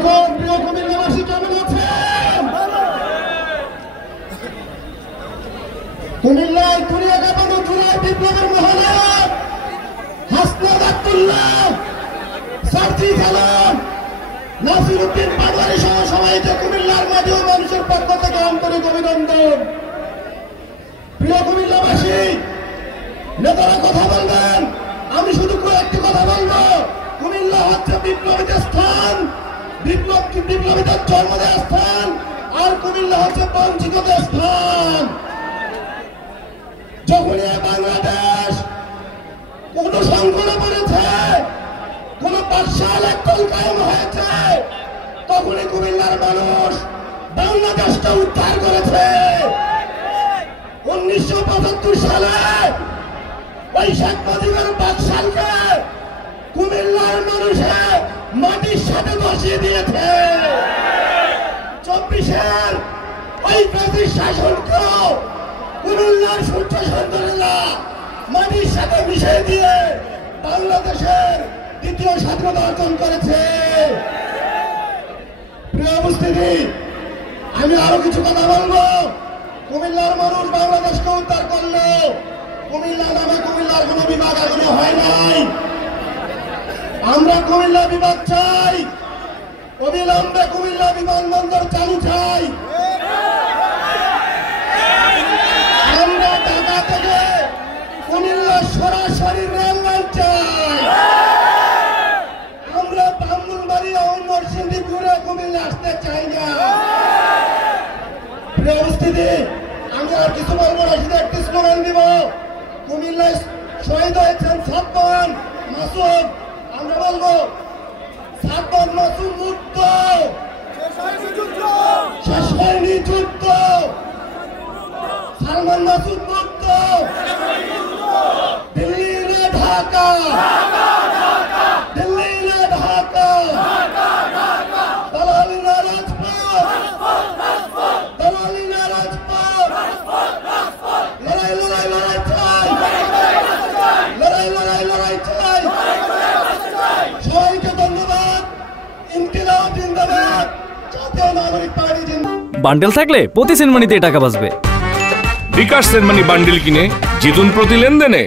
আলাইকুম প্রিয় কুমিল্লাবাসী, কেমন আছেন? কুমিল্লায় কুড়িয়ে কাপানো জুলাই বিপ্লবের মহানায়ক হাসনাত আব্দুল্লাহ, সার্জিস আলম, নাসির উদ্দিন পাটোয়ারি সহ সবাইকে কুমিল্লার মাঝে ও মানুষের পক্ষ থেকে আন্তরিক অভিনন্দন। প্রিয় কুমিল্লাবাসী, নেতারা কথা বলবেন, আমি শুধু কয়েকটি কথা বলবো। কুমিল্লা হচ্ছে বিপ্লবীদের স্থান, বিপ্লবীদের জন্মদের স্থান, আর কুমিল্লা হচ্ছে বঞ্চিতদের স্থান। যখনই বাংলাদেশ কোন সংকটে পড়েছে, কোন পাঠশাল একদল কায়েম হয়েছে, তখনই কুমিল্লার মানুষ বাংলাদেশকে উদ্ধার করেছে। 1975 সালে ওই শেখ মুজিবের বাদশালকে কুমিল্লার মানুষে মাটির সাথে বসিয়ে দিয়েছে। 24-এর ওই ব্রিটিশ শাসনকে কুমিল্লার সূর্য সন্তানেরা মাটির সাথে মিশিয়ে দিয়ে বাংলাদেশের দ্বিতীয় স্বাধীনতা অর্জন করেছে। প্রিয় উপস্থিতি, আমি আরো কিছু কথা বলবো। কুমিল্লার মানুষ বাংলাদেশকে উদ্ধার করলো। কুমিল্লা নামে কুমিল্লার কোন বিভাগ এখনো হয় নাই। আমরা কুমিল্লা বিভাগ চাই, অবিলম্বে কুমিল্লা বিমানবন্দর চালু চাই। আমরা ঢাকা থেকে কুমিল্লা সরাসরি রেল লাইন চাই। আমরা ব্রাহ্মণবাড়িয়া ও নরসিংদী ঘুরে কুমিল্লা আসতে চাই না। প্রিয় উপস্থিতি, আমি আর কিছু বলবো না, শুধু একটি স্লোগান দিব। কুমিল্লায় শহীদ হয়েছেন সাদ্দাম মাসুদ, আমরা বলবো সাদ্দাম মাসুদ মুক্ত, শেষ হয়নি যুদ্ধ। সালমান মাসুদ মুক্ত, দিল্লি না ঢাকা, দিল্লি না ঢাকা, দালালি না রাজপথ, দালালি না রাজপথ। লড়াই লড়াই লড়াই চাই, লড়াই লড়াই লড়াই চাই। সবাইকে ধন্যবাদ। ইনকিলাব জিন্দাবাদ, জাতীয় নাগরিক পার্টি জিন্দাবাদ। বান্ডেল থাকলে প্রতি সেনমানিতে টাকা বাঁচবে। বিকাশ সেনমানি বান্ডেল কিনে জিতুন প্রতি লেনদেনে।